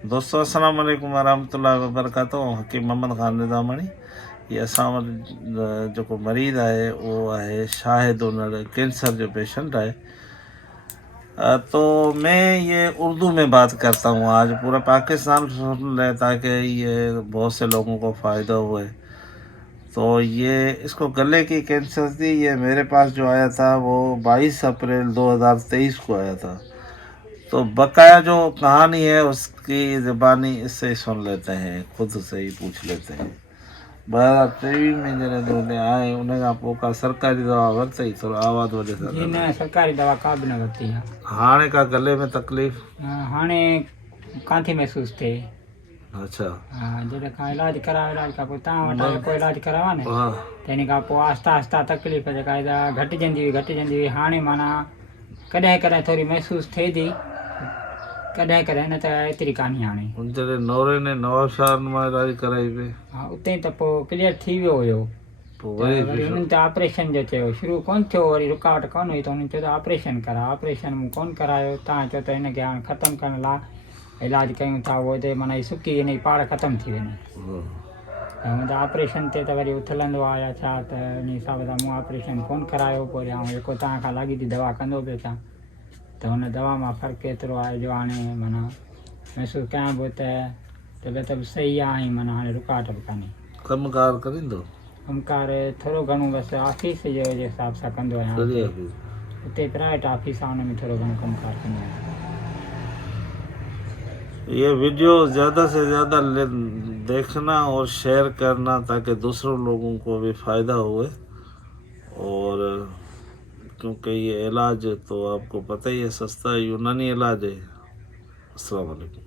दोस्तों अस्सलाम वालेकुम वरहमतुल्लाहि वबरकातुहू। हकीम मोहम्मद ख़ान निज़ामणी। ये असां वटि जेको मरीज़ आहे उहो आहे शाहिद हुनर कैंसर जो पेशेंट है। तो मैं ये उर्दू में बात करता हूँ आज पूरा पाकिस्तान सुन ले ताकि ये बहुत से लोगों को फ़ायदा हुए। तो ये इसको गले की कैंसर थी। ये मेरे पास जो आया था वो 22 अप्रैल 2023 को आया था। तो बकाया जो कहानी है उसकी ज़बानी इससे सुन लेते हैं, खुद से ही पूछ लेते हैं। 2023 में जॾहिं तो आए उन खां पोइ का सरकारी दवा वरितई, थोरो आवाज़ वॾे सां जी न ॻाल्हाए। सरकारी दवा का बि न वरिती आहे। हाणे का गले में तकलीफ़? हाणे कान थी महसूसु थिए। अच्छा। जॾहिं खां इलाजु करायो, इलाज खां पोइ तव्हां वटां जेको इलाजु करायो न, हाँ। त इन खां पोइ आहिस्ता आहिस्ता तकलीफ़ जेका आहे घटिजंदी हुई। हाणे माना कॾहिं कॾहिं थोरी महसूसु थिए थी, कॾहिं कॾहिं न त एतिरी कान्हे हाणे। जॾहिं नौरे ने नवाबशाह मां इलाज कराई पई उते त पोइ क्लियर थी वियो हुयो। पोइ वरी हुननि त ऑपरेशन जो चयो, शुरू कोन थियो, वरी रुकावट कोन हुई त हुननि चयो त ऑपरेशन करा। ऑपरेशन मूं कोन करायो। तव्हां चयो त हिनखे हाणे ख़तमु करण लाइ इलाजु कयूं था, उहो त माना सुकी हिन जी पाड़ ख़तमु थी वञे। त हुन त ऑपरेशन ते त वरी उथलंदो आहे या छा, त उन हिसाब सां मूं ऑपरेशन कोन करायो। पोइ वरी जेको तव्हां खां लॻी थी दवा कंदो पियो अचां, त हुन दवा मां फ़र्क़ु एतिरो आहे जो हाणे माना महसूसु कयां पियो त तबियत बि सही आहे ऐं माना हाणे रुकावट बि कान्हे। कमकार करींदो? कमकार थोरो घणो बसि ऑफिस जे हिसाब सां कंदो आहियां। उते प्राइवेट ऑफिस आहे, हुन में थोरो घणो कमकार कंदो आहियां। ये वीडियो ज़्यादा से ज़्यादा देखना और शेयर करना ताकि दूसरों लोगों को भी फ़ायदा हुए। और क्योंकि ये इलाज तो आपको पता ही है, सस्ता यूनानी इलाज है। अस्सलाम वालेकुम।